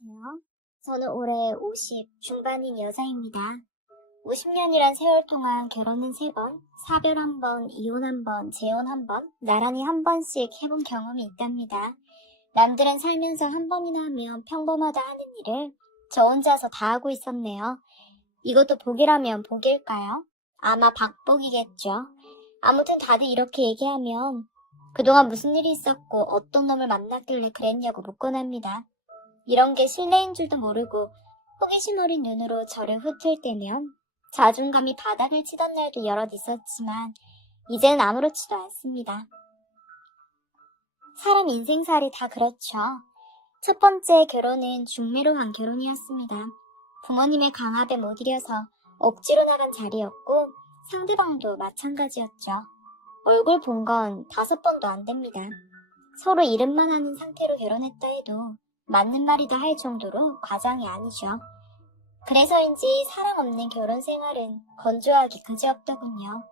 안녕하세요. 저는 올해 50 중반인 여자입니다. 50년이란 세월 동안 결혼은 3번, 사별 1번, 이혼 1번, 재혼 1번, 나란히 1번씩 해본 경험이 있답니다. 남들은 살면서 1번이나 하면 평범하다 하는 일을 저 혼자서 다 하고 있었네요. 이것도 복이라면 복일까요? 아마 박복이겠죠. 아무튼 다들 이렇게 얘기하면 그동안 무슨 일이 있었고 어떤 놈을 만났길래 그랬냐고 묻곤 합니다. 이런 게 실례인 줄도 모르고 호기심 어린 눈으로 저를 훑을 때면 자존감이 바닥을 치던 날도 여럿 있었지만 이제는 아무렇지도 않습니다. 사람 인생살이 다 그렇죠. 첫 번째 결혼은 중매로 한 결혼이었습니다. 부모님의 강압에 못 이겨서 억지로 나간 자리였고 상대방도 마찬가지였죠. 얼굴 본 건 5번도 안 됩니다. 서로 이름만 아는 상태로 결혼했다 해도 맞는 말이다 할 정도로 과장이 아니죠. 그래서인지 사랑 없는 결혼 생활은 건조하기 그지없더군요.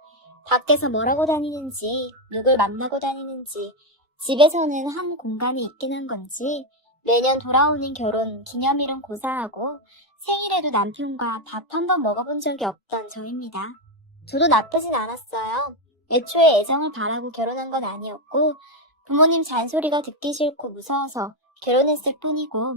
밖에서 뭐라고 다니는지, 누굴 만나고 다니는지, 집에서는 한 공간이 있긴 한 건지, 매년 돌아오는 결혼 기념일은 고사하고 생일에도 남편과 밥 한 번 먹어본 적이 없던 저입니다. 저도 나쁘진 않았어요. 애초에 애정을 바라고 결혼한 건 아니었고 부모님 잔소리가 듣기 싫고 무서워서 결혼했을 뿐이고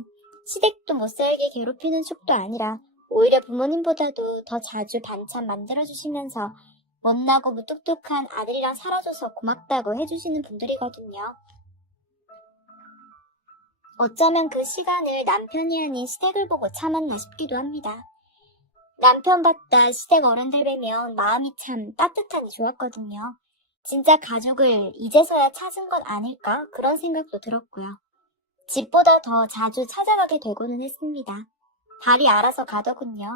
시댁도 못 살게 괴롭히는 쪽도 아니라 오히려 부모님보다도 더 자주 반찬 만들어주시면서 못나고 무뚝뚝한 아들이랑 살아줘서 고맙다고 해주시는 분들이거든요. 어쩌면 그 시간을 남편이 아닌 시댁을 보고 참았나 싶기도 합니다. 남편 봤다 시댁 어른들 뵈면 마음이 참 따뜻하니 좋았거든요. 진짜 가족을 이제서야 찾은 건 아닐까 그런 생각도 들었고요. 집보다 더 자주 찾아가게 되고는 했습니다. 달이 알아서 가더군요.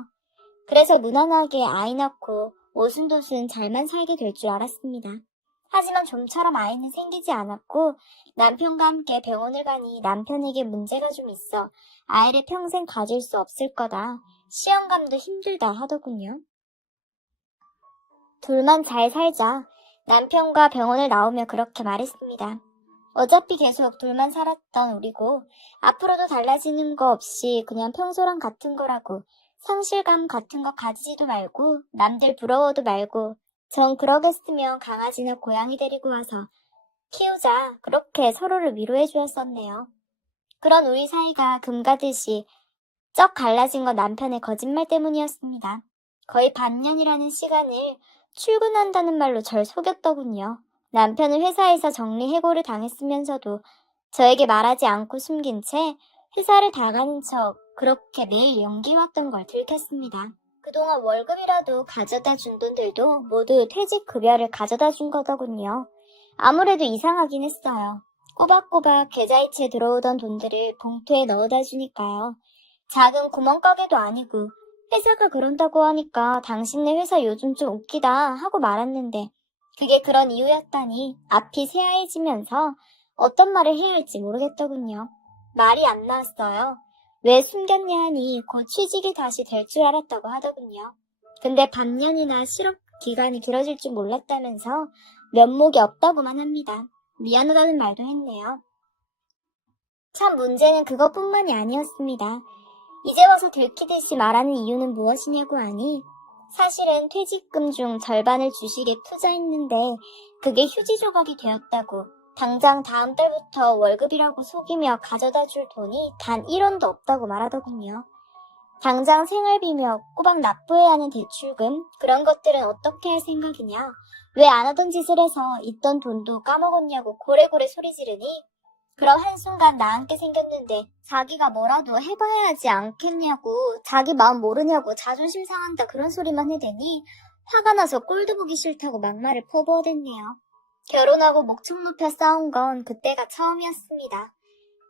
그래서 무난하게 아이 낳고 오순도순 잘만 살게 될 줄 알았습니다. 하지만 좀처럼 아이는 생기지 않았고 남편과 함께 병원을 가니 남편에게 문제가 좀 있어 아이를 평생 가질 수 없을 거다. 시험감도 힘들다 하더군요. 둘만 잘 살자. 남편과 병원을 나오며 그렇게 말했습니다. 어차피 계속 둘만 살았던 우리고 앞으로도 달라지는 거 없이 그냥 평소랑 같은 거라고 상실감 같은 거 가지지도 말고 남들 부러워도 말고 전 그러겠으면 강아지나 고양이 데리고 와서 키우자 그렇게 서로를 위로해 주었었네요. 그런 우리 사이가 금가듯이 쩍 갈라진 건 남편의 거짓말 때문이었습니다. 거의 반년이라는 시간을 출근한다는 말로 절 속였더군요. 남편은 회사에서 정리해고를 당했으면서도 저에게 말하지 않고 숨긴 채 회사를 다 가는 척 그렇게 매일 연기해왔던 걸 들켰습니다. 그동안 월급이라도 가져다 준 돈들도 모두 퇴직급여를 가져다 준 거더군요. 아무래도 이상하긴 했어요. 꼬박꼬박 계좌이체에 들어오던 돈들을 봉투에 넣어다 주니까요. 작은 구멍가게도 아니고 회사가 그런다고 하니까 당신네 회사 요즘 좀 웃기다 하고 말았는데 그게 그런 이유였다니 앞이 새하얘지면서 어떤 말을 해야 할지 모르겠더군요. 말이 안 나왔어요. 왜 숨겼냐 하니 곧 취직이 다시 될 줄 알았다고 하더군요. 근데 반년이나 실업 기간이 길어질 줄 몰랐다면서 면목이 없다고만 합니다. 미안하다는 말도 했네요. 참 문제는 그것뿐만이 아니었습니다. 이제 와서 들키듯이 말하는 이유는 무엇이냐고 하니 사실은 퇴직금 중 절반을 주식에 투자했는데 그게 휴지 조각이 되었다고 당장 다음 달부터 월급이라고 속이며 가져다 줄 돈이 단 1원도 없다고 말하더군요. 당장 생활비며 꼬박 납부해야 하는 대출금 그런 것들은 어떻게 할 생각이냐 왜 안 하던 짓을 해서 있던 돈도 까먹었냐고 고래고래 소리 지르니 그럼 한순간 나앉게 생겼는데 자기가 뭐라도 해봐야 하지 않겠냐고 자기 마음 모르냐고 자존심 상한다 그런 소리만 해대니 화가 나서 꼴도 보기 싫다고 막말을 퍼부어댔네요. 결혼하고 목청 높여 싸운 건 그때가 처음이었습니다.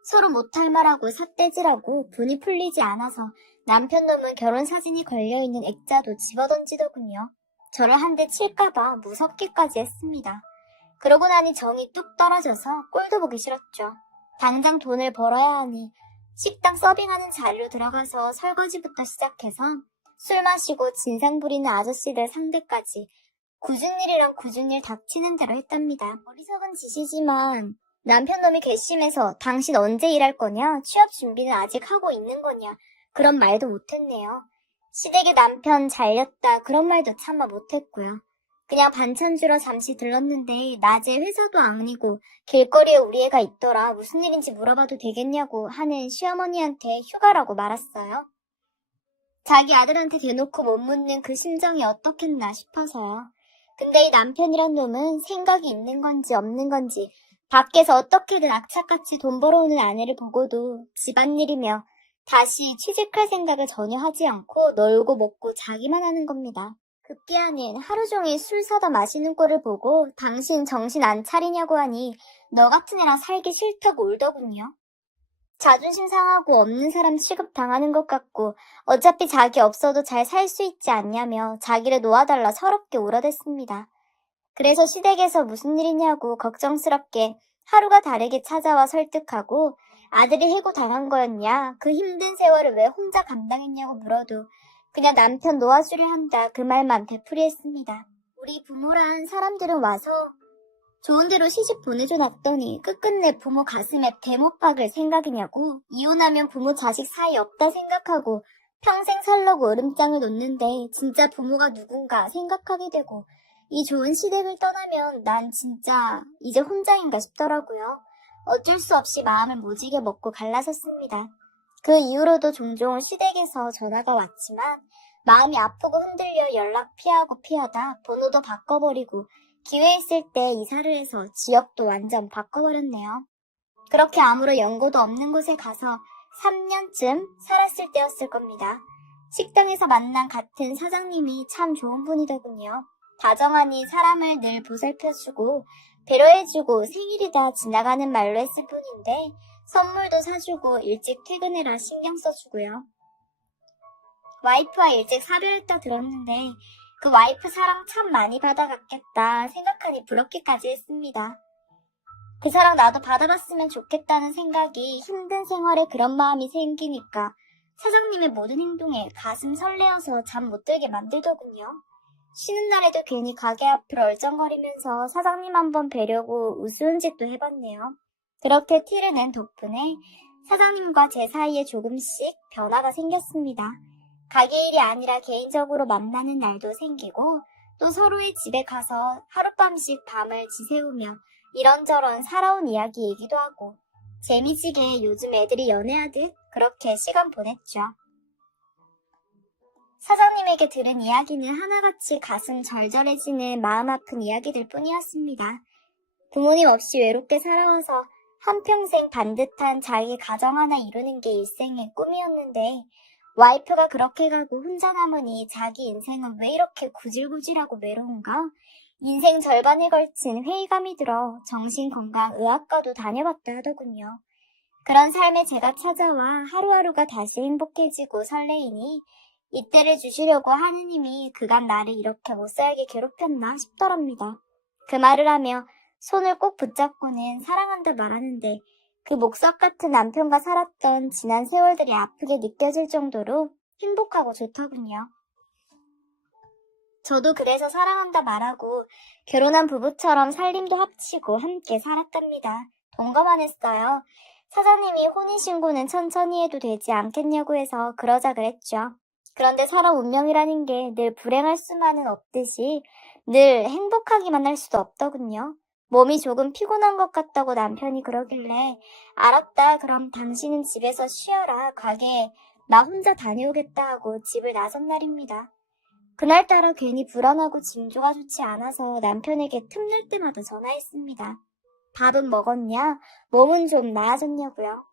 서로 못할 말하고 삿대질하고 분이 풀리지 않아서 남편 놈은 결혼 사진이 걸려있는 액자도 집어던지더군요. 저를 한 대 칠까봐 무섭게까지 했습니다. 그러고 나니 정이 뚝 떨어져서 꼴도 보기 싫었죠. 당장 돈을 벌어야 하니 식당 서빙하는 자리로 들어가서 설거지부터 시작해서 술 마시고 진상 부리는 아저씨들 상대까지 굳은 일이랑 굳은 일 닥치는 대로 했답니다. 어리석은 짓이지만 남편 놈이 괘씸해서 당신 언제 일할 거냐? 취업 준비는 아직 하고 있는 거냐? 그런 말도 못했네요. 시댁의 남편 잘렸다 그런 말도 차마 못했고요. 그냥 반찬 주러 잠시 들렀는데 낮에 회사도 아니고 길거리에 우리 애가 있더라. 무슨 일인지 물어봐도 되겠냐고 하는 시어머니한테 휴가라고 말았어요. 자기 아들한테 대놓고 못 묻는 그 심정이 어떻겠나 싶어서요. 근데 이 남편이란 놈은 생각이 있는 건지 없는 건지 밖에서 어떻게든 악착같이 돈 벌어오는 아내를 보고도 집안일이며 다시 취직할 생각을 전혀 하지 않고 놀고 먹고 자기만 하는 겁니다. 급기야는 하루 종일 술 사다 마시는 꼴을 보고 당신 정신 안 차리냐고 하니 너 같은 애랑 살기 싫다고 울더군요. 자존심 상하고 없는 사람 취급당하는 것 같고 어차피 자기 없어도 잘 살 수 있지 않냐며 자기를 놓아달라 서럽게 울어댔습니다. 그래서 시댁에서 무슨 일이냐고 걱정스럽게 하루가 다르게 찾아와 설득하고 아들이 해고당한 거였냐, 그 힘든 세월을 왜 혼자 감당했냐고 물어도 그냥 남편 놓아주려 한다 그 말만 되풀이했습니다. 우리 부모란 사람들은 와서 좋은 데로 시집 보내줘 놨더니 끝끝내 부모 가슴에 대못 박을 생각이냐고, 이혼하면 부모 자식 사이 없다 생각하고 평생 살려고 으름장을 놓는데 진짜 부모가 누군가 생각하게 되고 이 좋은 시댁을 떠나면 난 진짜 이제 혼자인가 싶더라고요. 어쩔 수 없이 마음을 무지개 먹고 갈라섰습니다. 그 이후로도 종종 시댁에서 전화가 왔지만 마음이 아프고 흔들려 연락 피하고 피하다 번호도 바꿔버리고 기회 있을 때 이사를 해서 지역도 완전 바꿔버렸네요. 그렇게 아무런 연고도 없는 곳에 가서 3년쯤 살았을 때였을 겁니다. 식당에서 만난 같은 사장님이 참 좋은 분이더군요. 다정하니 사람을 늘 보살펴주고 배려해주고 생일이다 지나가는 말로 했을 뿐인데 선물도 사주고 일찍 퇴근해라 신경 써주고요. 와이프와 일찍 사별했다 들었는데 그 와이프 사랑 참 많이 받아갔겠다 생각하니 부럽기까지 했습니다. 그 사랑 나도 받아봤으면 좋겠다는 생각이 힘든 생활에 그런 마음이 생기니까 사장님의 모든 행동에 가슴 설레어서 잠 못 들게 만들더군요. 쉬는 날에도 괜히 가게 앞을 얼쩡거리면서 사장님 한번 뵈려고 우스운 짓도 해봤네요. 그렇게 티를 낸 덕분에 사장님과 제 사이에 조금씩 변화가 생겼습니다. 가게 일이 아니라 개인적으로 만나는 날도 생기고 또 서로의 집에 가서 하룻밤씩 밤을 지새우며 이런저런 살아온 이야기 얘기도 하고 재미지게 요즘 애들이 연애하듯 그렇게 시간 보냈죠. 사장님에게 들은 이야기는 하나같이 가슴 절절해지는 마음 아픈 이야기들 뿐이었습니다. 부모님 없이 외롭게 살아와서 한평생 반듯한 자기 가정 하나 이루는 게 일생의 꿈이었는데 와이프가 그렇게 가고 혼자 남으니 자기 인생은 왜 이렇게 구질구질하고 외로운가? 인생 절반에 걸친 회의감이 들어 정신건강의학과도 다녀봤다 하더군요. 그런 삶에 제가 찾아와 하루하루가 다시 행복해지고 설레이니 이때를 주시려고 하느님이 그간 나를 이렇게 못살게 괴롭혔나 싶더랍니다. 그 말을 하며 손을 꼭 붙잡고는 사랑한다 말하는데 그 목석 같은 남편과 살았던 지난 세월들이 아프게 느껴질 정도로 행복하고 좋더군요. 저도 그래서 사랑한다 말하고 결혼한 부부처럼 살림도 합치고 함께 살았답니다. 동거만 했어요. 사장님이 혼인신고는 천천히 해도 되지 않겠냐고 해서 그러자 그랬죠. 그런데 사람 운명이라는 게 늘 불행할 수만은 없듯이 늘 행복하기만 할 수도 없더군요. 몸이 조금 피곤한 것 같다고 남편이 그러길래 알았다 그럼 당신은 집에서 쉬어라 가게에 나 혼자 다녀오겠다 하고 집을 나선 날입니다. 그날따라 괜히 불안하고 징조가 좋지 않아서 남편에게 틈날 때마다 전화했습니다. 밥은 먹었냐? 몸은 좀 나아졌냐고요.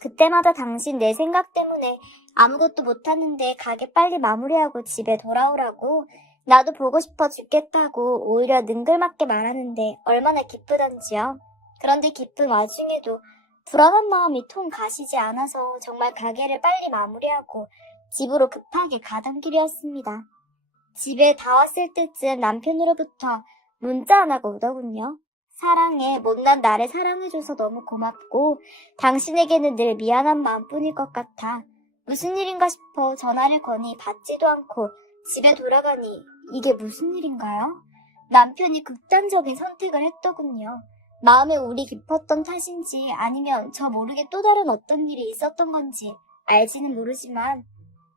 그때마다 당신 내 생각 때문에 아무것도 못하는데 가게 빨리 마무리하고 집에 돌아오라고 나도 보고 싶어 죽겠다고 오히려 능글맞게 말하는데 얼마나 기쁘던지요. 그런데 기쁜 와중에도 불안한 마음이 통 가시지 않아서 정말 가게를 빨리 마무리하고 집으로 급하게 가던 길이었습니다. 집에 다 왔을 때쯤 남편으로부터 문자 하나가 오더군요. 사랑해, 못난 나를 사랑해줘서 너무 고맙고 당신에게는 늘 미안한 마음뿐일 것 같아. 무슨 일인가 싶어 전화를 거니 받지도 않고 집에 돌아가니 이게 무슨 일인가요? 남편이 극단적인 선택을 했더군요. 마음에 울이 깊었던 탓인지 아니면 저 모르게 또 다른 어떤 일이 있었던 건지 알지는 모르지만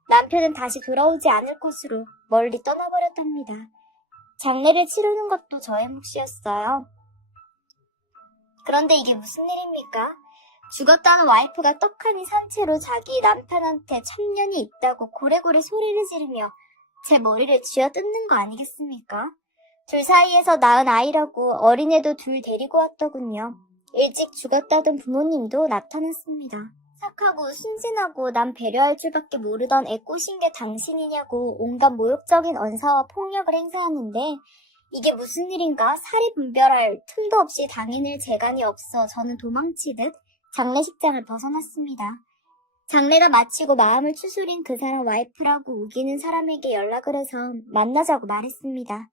남편은 다시 돌아오지 않을 곳으로 멀리 떠나버렸답니다. 장례를 치르는 것도 저의 몫이었어요. 그런데 이게 무슨 일입니까? 죽었다는 와이프가 떡하니 산채로 자기 남편한테 천년이 있다고 고래고래 소리를 지르며 제 머리를 쥐어뜯는 거 아니겠습니까? 둘 사이에서 낳은 아이라고 어린애도 둘 데리고 왔더군요. 일찍 죽었다던 부모님도 나타났습니다. 착하고 순진하고 남 배려할 줄밖에 모르던 애 꼬신 게 당신이냐고 온갖 모욕적인 언사와 폭력을 행사하는데 이게 무슨 일인가 사리 분별할 틈도 없이 당인을 재간이 없어 저는 도망치듯 장례식장을 벗어났습니다. 장례가 마치고 마음을 추스린 그 사람 와이프라고 우기는 사람에게 연락을 해서 만나자고 말했습니다.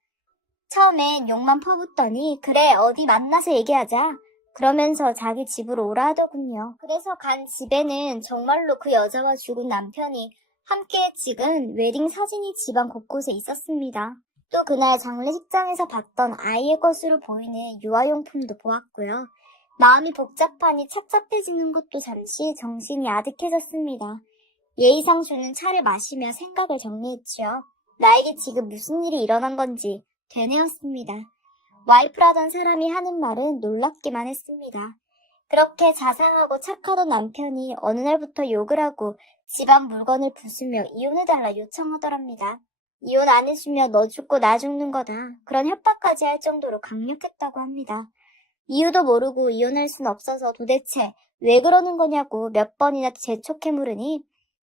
처음엔 욕만 퍼붓더니 그래 어디 만나서 얘기하자 그러면서 자기 집으로 오라 하더군요. 그래서 간 집에는 정말로 그 여자와 죽은 남편이 함께 찍은 웨딩 사진이 집안 곳곳에 있었습니다. 또 그날 장례식장에서 봤던 아이의 것으로 보이는 유아용품도 보았고요. 마음이 복잡하니 착잡해지는 것도 잠시 정신이 아득해졌습니다. 예의상 주는 차를 마시며 생각을 정리했지요. 나에게 지금 무슨 일이 일어난 건지 되뇌었습니다. 와이프라던 사람이 하는 말은 놀랍기만 했습니다. 그렇게 자상하고 착하던 남편이 어느 날부터 욕을 하고 집안 물건을 부수며 이혼해달라 요청하더랍니다. 이혼 안 해주면 너 죽고 나 죽는 거다. 그런 협박까지 할 정도로 강력했다고 합니다. 이유도 모르고 이혼할 순 없어서 도대체 왜 그러는 거냐고 몇 번이나 재촉해 물으니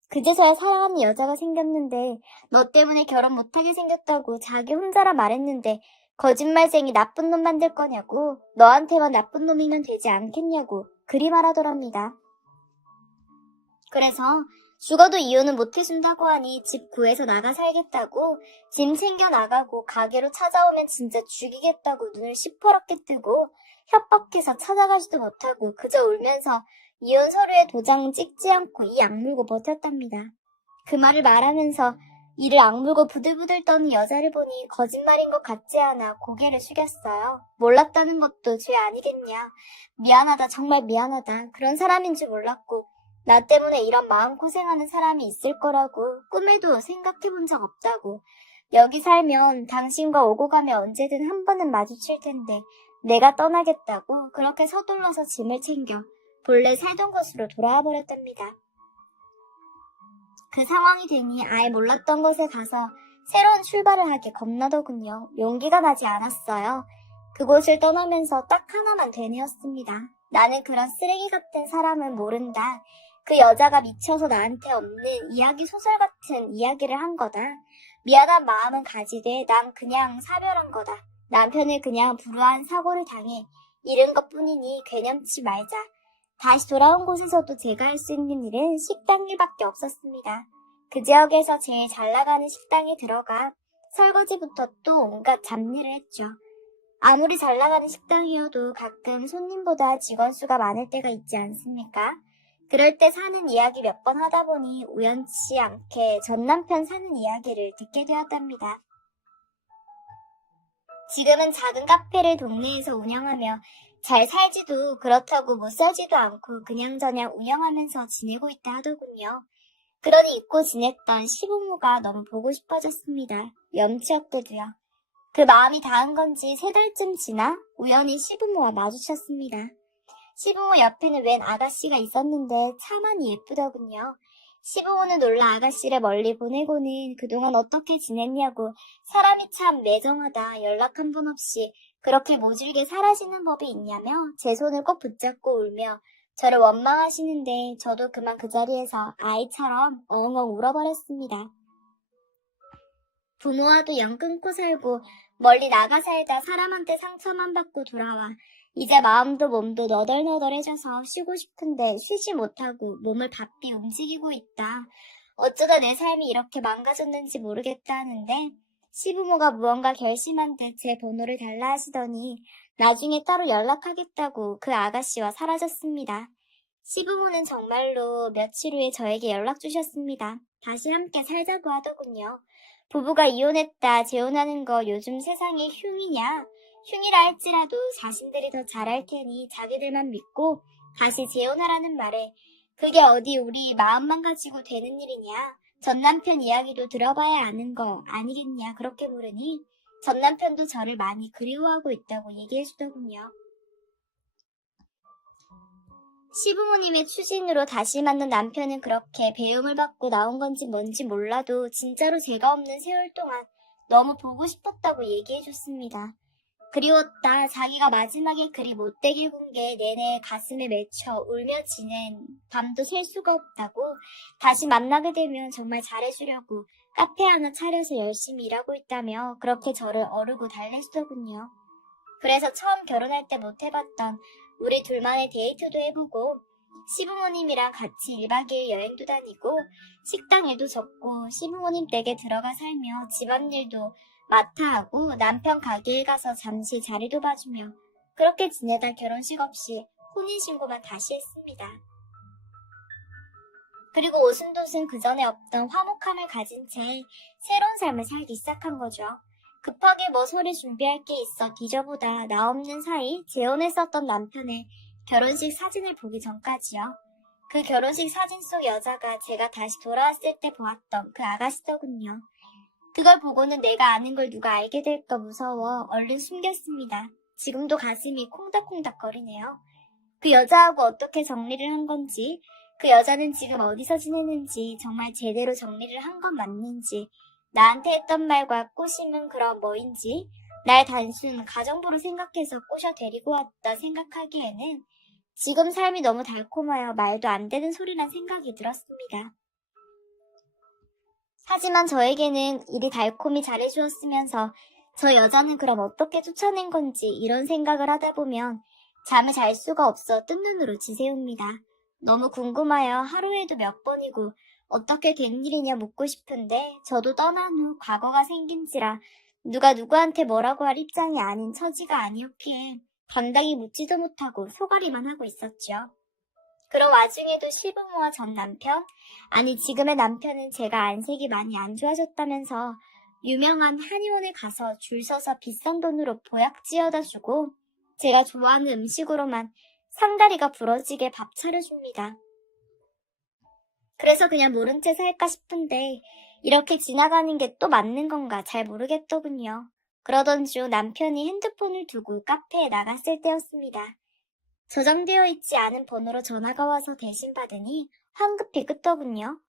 그제서야 사랑하는 여자가 생겼는데 너 때문에 결혼 못하게 생겼다고 자기 혼자라 말했는데 거짓말쟁이 나쁜 놈 만들 거냐고 너한테만 나쁜 놈이면 되지 않겠냐고 그리 말하더랍니다. 그래서 죽어도 이혼은 못해준다고 하니 집 구해서 나가 살겠다고 짐 챙겨 나가고 가게로 찾아오면 진짜 죽이겠다고 눈을 시퍼렇게 뜨고 협박해서 찾아가지도 못하고 그저 울면서 이혼 서류에 도장 찍지 않고 이 악물고 버텼답니다. 그 말을 말하면서 이를 악물고 부들부들 떠는 여자를 보니 거짓말인 것 같지 않아 고개를 숙였어요. 몰랐다는 것도 죄 아니겠냐. 미안하다 정말 미안하다. 그런 사람인 줄 몰랐고 나 때문에 이런 마음고생하는 사람이 있을 거라고 꿈에도 생각해본 적 없다고. 여기 살면 당신과 오고 가며 언제든 한 번은 마주칠 텐데 내가 떠나겠다고 그렇게 서둘러서 짐을 챙겨 본래 살던 곳으로 돌아와 버렸답니다. 그 상황이 되니 아예 몰랐던 곳에 가서 새로운 출발을 하기 겁나더군요. 용기가 나지 않았어요. 그곳을 떠나면서 딱 하나만 되뇌었습니다. 나는 그런 쓰레기 같은 사람은 모른다. 그 여자가 미쳐서 나한테 없는 이야기 소설 같은 이야기를 한 거다. 미안한 마음은 가지되 난 그냥 사별한 거다. 남편을 그냥 불우한 사고를 당해 잃은 것뿐이니 괴념치 말자. 다시 돌아온 곳에서도 제가 할 수 있는 일은 식당 일밖에 없었습니다. 그 지역에서 제일 잘 나가는 식당에 들어가 설거지부터 또 온갖 잡일을 했죠. 아무리 잘 나가는 식당이어도 가끔 손님보다 직원 수가 많을 때가 있지 않습니까? 그럴 때 사는 이야기 몇 번 하다 보니 우연치 않게 전 남편 사는 이야기를 듣게 되었답니다. 지금은 작은 카페를 동네에서 운영하며 잘 살지도 그렇다고 못 살지도 않고 그냥저냥 운영하면서 지내고 있다 하더군요. 그러니 잊고 지냈던 시부모가 너무 보고 싶어졌습니다. 염치없게도요. 그 마음이 닿은 건지 3달쯤 지나 우연히 시부모와 마주쳤습니다. 시부모 옆에는 웬 아가씨가 있었는데 차만 예쁘더군요. 시부모는 놀라 아가씨를 멀리 보내고는 그동안 어떻게 지냈냐고 사람이 참 매정하다 연락 한 번 없이 그렇게 모질게 사라지는 법이 있냐며 제 손을 꼭 붙잡고 울며 저를 원망하시는데 저도 그만 그 자리에서 아이처럼 엉엉 울어버렸습니다. 부모와도 영 끊고 살고 멀리 나가 살다 사람한테 상처만 받고 돌아와 이제 마음도 몸도 너덜너덜해져서 쉬고 싶은데 쉬지 못하고 몸을 바삐 움직이고 있다. 어쩌다 내 삶이 이렇게 망가졌는지 모르겠다 하는데 시부모가 무언가 결심한 듯 제 번호를 달라 하시더니 나중에 따로 연락하겠다고 그 아가씨와 사라졌습니다. 시부모는 정말로 며칠 후에 저에게 연락 주셨습니다. 다시 함께 살자고 하더군요. 부부가 이혼했다 재혼하는 거 요즘 세상에 흉이냐? 흉이라 할지라도 자신들이 더 잘할 테니 자기들만 믿고 다시 재혼하라는 말에 그게 어디 우리 마음만 가지고 되는 일이냐. 전 남편 이야기도 들어봐야 아는 거 아니겠냐 그렇게 물으니 전 남편도 저를 많이 그리워하고 있다고 얘기해주더군요. 시부모님의 추진으로 다시 만난 남편은 그렇게 배움을 받고 나온 건지 뭔지 몰라도 진짜로 제가 없는 세월 동안 너무 보고 싶었다고 얘기해줬습니다. 그리웠다. 자기가 마지막에 그리 못되게 군 게 내내 가슴에 맺혀 울며 지낸 밤도 셀 수가 없다고 다시 만나게 되면 정말 잘해주려고 카페 하나 차려서 열심히 일하고 있다며 그렇게 저를 어르고 달래주더군요. 그래서 처음 결혼할 때 못 해봤던 우리 둘만의 데이트도 해보고 시부모님이랑 같이 1박 2일 여행도 다니고 식당 일도 접고 시부모님 댁에 들어가 살며 집안일도 맡아 하고 남편 가게에 가서 잠시 자리도 봐주며 그렇게 지내다 결혼식 없이 혼인신고만 다시 했습니다. 그리고 오순도순 그 전에 없던 화목함을 가진 채 새로운 삶을 살기 시작한 거죠. 급하게 뭐 서류 준비할 게 있어 뒤져보다 나 없는 사이 재혼했었던 남편의 결혼식 사진을 보기 전까지요. 그 결혼식 사진 속 여자가 제가 다시 돌아왔을 때 보았던 그 아가씨더군요. 그걸 보고는 내가 아는 걸 누가 알게 될까 무서워 얼른 숨겼습니다. 지금도 가슴이 콩닥콩닥 거리네요. 그 여자하고 어떻게 정리를 한 건지, 그 여자는 지금 어디서 지내는지, 정말 제대로 정리를 한 건 맞는지, 나한테 했던 말과 꼬심은 그럼 뭐인지, 날 단순 가정부로 생각해서 꼬셔 데리고 왔다 생각하기에는 지금 삶이 너무 달콤하여 말도 안 되는 소리란 생각이 들었습니다. 하지만 저에게는 일이 달콤히 잘해주었으면서 저 여자는 그럼 어떻게 쫓아낸 건지 이런 생각을 하다 보면 잠을 잘 수가 없어 뜬 눈으로 지새웁니다. 너무 궁금하여 하루에도 몇 번이고 어떻게 된 일이냐 묻고 싶은데 저도 떠난 후 과거가 생긴지라 누가 누구한테 뭐라고 할 입장이 아닌 처지가 아니었기에 당당히 묻지도 못하고 소가리만 하고 있었죠. 그런 와중에도 시부모와 전 남편, 아니 지금의 남편은 제가 안색이 많이 안 좋아졌다면서 유명한 한의원에 가서 줄 서서 비싼 돈으로 보약 지어다 주고 제가 좋아하는 음식으로만 상다리가 부러지게 밥 차려줍니다. 그래서 그냥 모른 채 살까 싶은데 이렇게 지나가는 게 또 맞는 건가 잘 모르겠더군요. 그러던 중 남편이 핸드폰을 두고 카페에 나갔을 때였습니다. 저장되어 있지 않은 번호로 전화가 와서 대신 받으니 황급히 끄더군요.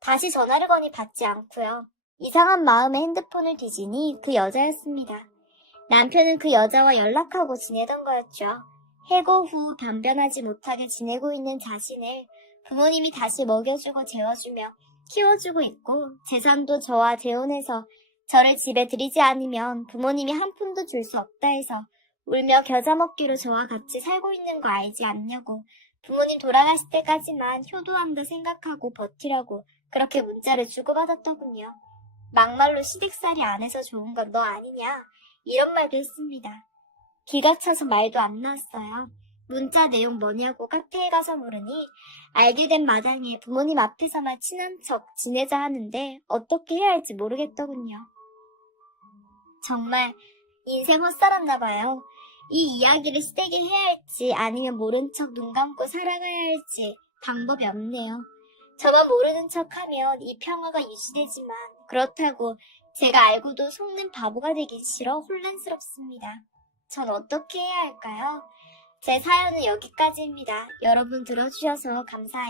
다시 전화를 거니 받지 않고요. 이상한 마음에 핸드폰을 뒤지니 그 여자였습니다. 남편은 그 여자와 연락하고 지내던 거였죠. 해고 후 변변하지 못하게 지내고 있는 자신을 부모님이 다시 먹여주고 재워주며 키워주고 있고 재산도 저와 재혼해서 저를 집에 들이지 않으면 부모님이 한 푼도 줄 수 없다 해서 울며 겨자 먹기로 저와 같이 살고 있는 거 알지 않냐고 부모님 돌아가실 때까지만 효도한다 생각하고 버티라고 그렇게 문자를 주고받았더군요. 막말로 시댁살이 안 해서 좋은 건 너 아니냐 이런 말도 했습니다. 기가 차서 말도 안 나왔어요. 문자 내용 뭐냐고 카페에 가서 물으니 알게 된 마당에 부모님 앞에서만 친한 척 지내자 하는데 어떻게 해야 할지 모르겠더군요. 정말 인생 헛살았나 봐요. 이 이야기를 시댁에 해야 할지 아니면 모른 척 눈 감고 살아가야 할지 방법이 없네요. 저만 모르는 척하면 이 평화가 유지되지만 그렇다고 제가 알고도 속는 바보가 되기 싫어 혼란스럽습니다. 전 어떻게 해야 할까요? 제 사연은 여기까지입니다. 여러분 들어주셔서 감사해요.